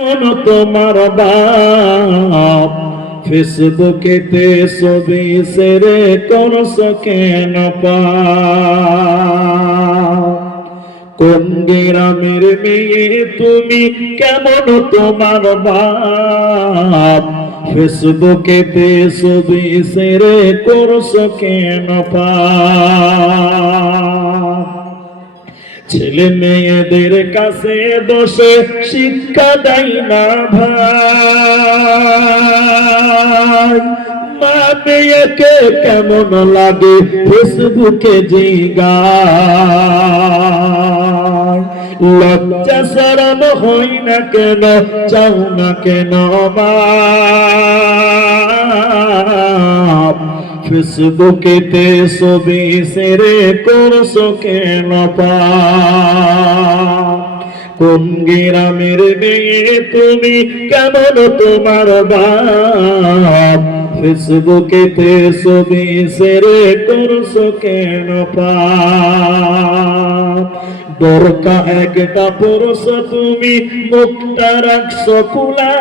মন তোমার বাপ ফেসবুকেতে ছবি শেয়ার করছো কেন কোন গ্রামের মেয়ে তুমি কেমন তোমার বাপ ফেসবুকেতে ছবি শেয়ার করছো কেন ছেলে মেয়েদের কাছে বসে শিক্ষা দেয় না ভাই মা মেয়েকে কেমন লাগে ফেসবুকে জিগায় লজ্জা শরম হয় না কেন চাও না কেন মা ফেসবুকেতে ছবি শেয়ার করছো কেন কোন গ্রামের মেয়ে তুমি কেমন তোমার বাপ ফেসবুকেতে ছবি শেয়ার করছো কেন বোরকা একটা পরছো তুমি মুখটা রাখছো খোলা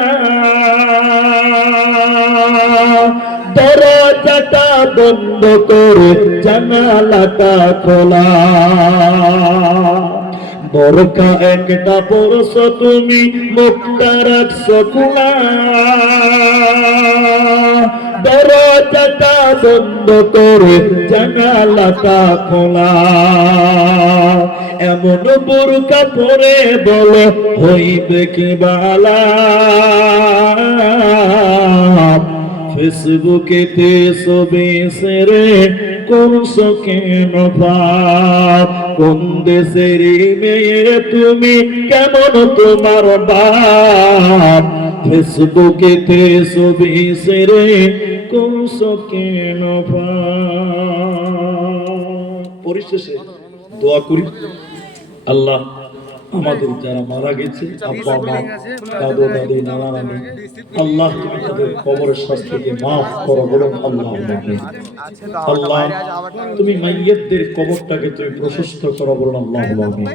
দরজাটা বন্ধ করে জানালাটা খোলা বোরকা একটা পরছো তুমি মুখটা রাখছো খোলা দরজাটা বন্ধ করে জানালাটা খোলা এমন বোরকা পরে বলো হইবে কি বালা ফেসবুকেতে ছবি শেয়ার করছো কেন কোন দেশের মেয়ে তুমি কেমন তোমার বাপ ফেসবুকেতে ছবি শেয়ার করছো কেন পরিশেষে দোয়া করি আল্লাহ আমাদের যারা মারা গেছে আব্বা মা দাদু দাদি নানা নানি আল্লাহ তুমি তাদের কবরের শাস্তিকে মাফ করো বলুন আল্লাহ আল্লাহ তুমি মাইয়্যিতদের কবরটাকে তুমি প্রশস্ত করো বলুন আল্লাহ আমিন।